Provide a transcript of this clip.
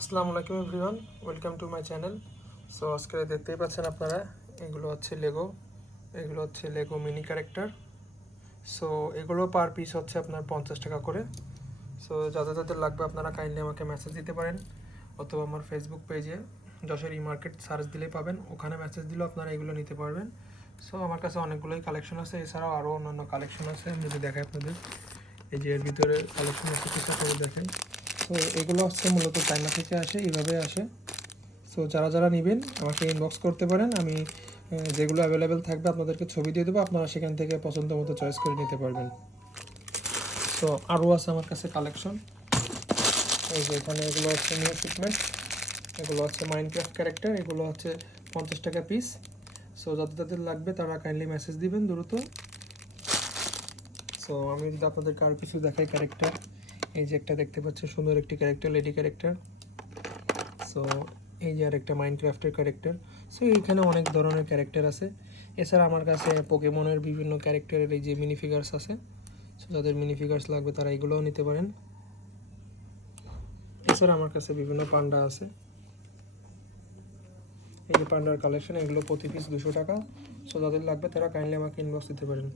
আসসালামু আলাইকুম everyone, welcome to my channel. So আজকে দেখতেই পাচ্ছেন আপনারা, এগুলো হচ্ছে লেগো মিনি ক্যারেক্টার। সো এগুলো পার পিস হচ্ছে আপনার 50 টাকা করে। সো যাদের যাদের লাগবে আপনারা কাইন্ডলি আমাকে মেসেজ দিতে পারেন, অথবা আমার ফেসবুক পেজে যশোর ই মার্কেট সার্চ দিলেই পাবেন, ওখানে মেসেজ দিলেও আপনারা এগুলো নিতে পারবেন। সো আমার কাছে অনেকগুলোই কালেকশন আছে, এছাড়াও আরও অন্যান্য কালেকশন আছে। আমি যদি দেখাই আপনাদের, এই যে এর ভিতরে কালেকশন আছে, কিছু করে দেখেন। তো এগুলো হচ্ছে মূলত চায়না থেকে আসে, এইভাবে আসে। সো যারা যারা নেবেন আমাকে ইনবক্স করতে পারেন, আমি যেগুলো অ্যাভেলেবেল থাকবে আপনাদেরকে ছবি দিয়ে দেবো, আপনারা সেখান থেকে পছন্দ মতো চয়েস করে নিতে পারবেন। সো আরও আছে আমার কাছে কালেকশন। এই যে এখানে এগুলো হচ্ছে নিউ শিপমেন্ট, এগুলো হচ্ছে মাইনক্রাফট ক্যারেক্টার, এগুলো হচ্ছে 50 টাকা পিস। সো যাদের যাদের লাগবে তারা কাইন্ডলি মেসেজ দিবেন দ্রুত। সো আমি যদি আপনাদেরকে আর কিছু দেখাই ক্যারেক্টার, এই যে একটা দেখতে পাচ্ছেন সুন্দর একটি ক্যারেক্টার, লেডি ক্যারেক্টার। সো এই যে আরেকটা মাইনক্রাফটের ক্যারেক্টার। সো এইখানে অনেক ধরনের ক্যারেক্টার আছে। এছাড়া আমার কাছে পোকেমনের বিভিন্ন ক্যারেক্টারের এই যে মিনি ফিগার্স আছে। সো যাদের মিনি ফিগার্স লাগবে তারা এগুলোও নিতে পারেন। এছাড়া আমার কাছে বিভিন্ন পান্ডা আছে, এই যে পান্ডার কালেকশন, এগুলো প্রতি পিস 200 টাকা। সো যাদের লাগবে তারা কাইন্ডলি আমাকে ইনবক্স দিতে পারেন।